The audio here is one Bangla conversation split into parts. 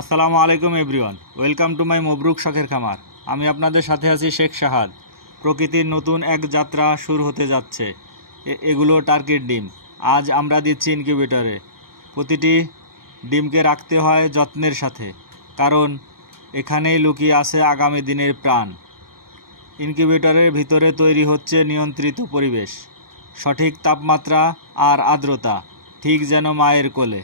আসসালামু আলাইকুম everyone welcome to my Mobarak শখের খামার আমি আপনাদের সাথে আছি শেখ শাহাদ প্রকৃতির নতুন এক যাত্রা শুরু হতে যাচ্ছে। এগুলো টার্কির ডিম। আজ আমরা দিচ্ছি ইনকিউবেটরে প্রতিটি ডিমকে রাখতে হয় যত্নের সাথে। কারণ এখানেই লুকিয়ে আছে আগামী দিনের প্রাণ। ইনকিউবেটরের ভিতরে তৈরি হচ্ছে নিয়ন্ত্রিত পরিবেশ। সঠিক তাপমাত্রা আর আর্দ্রতা ঠিক যেন মায়ের কোলে।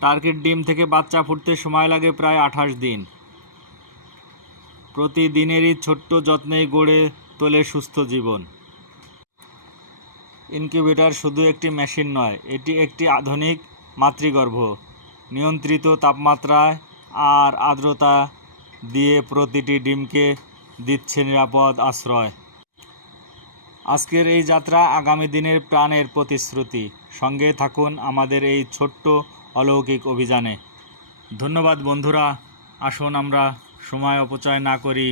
টার্কির ডিম থেকে বাচ্চা ফুটতে সময় লাগে প্রায় আঠাশ দিন। প্রতিদিনেরই ছোট্ট যত্নেই গড়ে তোলে সুস্থ জীবন। ইনকিউবেটর শুধু একটি মেশিন নয়, এটি একটি আধুনিক মাতৃগর্ভ। নিয়ন্ত্রিত তাপমাত্রায় আর আর্দ্রতা দিয়ে প্রতিটি ডিমকে দিচ্ছে নিরাপদ আশ্রয়। আজকের এই যাত্রা আগামী দিনের প্রাণের প্রতিশ্রুতি। সঙ্গে থাকুন আমাদের এই ছোট্ট অলৌকিক অভিযানে। ধন্যবাদ বন্ধুরা, আসুন আমরা সময় অপচয় না করি,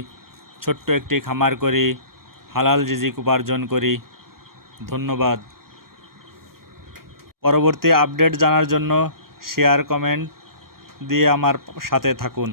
ছোট্ট একটি খামার করি, হালাল রিজিক উপার্জন করি। ধন্যবাদ। পরবর্তী আপডেট জানার জন্য শেয়ার, কমেন্ট দিয়ে আমার সাথে থাকুন।